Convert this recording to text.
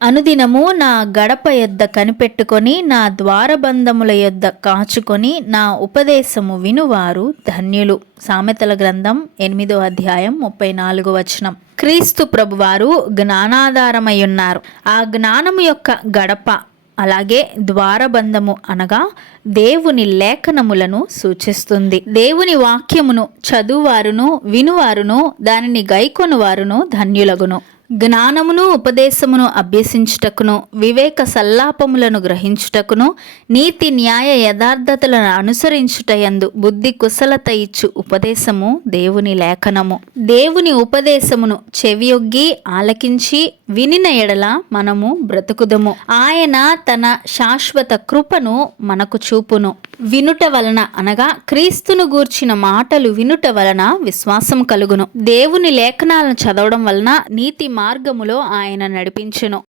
అనుదినము నా గడప యొద్ద కనిపెట్టుకొని నా ద్వారబంధముల యొద్ద కాచుకొని నా ఉపదేశము వినువారు ధన్యులు. సామెతల గ్రంథం 8వ అధ్యాయం 34వ వచనం. క్రీస్తు ప్రభువారు జ్ఞానాధారమై ఉన్నారు. ఆ జ్ఞానము యొక్క గడప అలాగే ద్వారబంధము అనగా దేవుని లేఖనములను సూచిస్తుంది. దేవుని వాక్యమును చదువువారును వినువారును దానిని గైకొనువారును ధన్యులగును. జ్ఞానమును ఉపదేశమును అభ్యసించుటకును వివేక సల్లాపములను గ్రహించుటకును నీతి న్యాయ యథార్థతలను అనుసరించుటయందు బుద్ధి కుశలత ఇచ్చు ఉపదేశము దేవుని లేఖనము. దేవుని ఉపదేశమును చెవియొగ్గి ఆలకించి వినిన ఎడల మనము బ్రతుకుదము. ఆయన తన శాశ్వత కృపను మనకు చూపును. వినుట వలన అనగా క్రీస్తును గూర్చిన మాటలు వినుట వలన విశ్వాసం కలుగును. దేవుని లేఖనాలను చదవడం వలన నీతి మార్గములో ఆయన నడిపించును.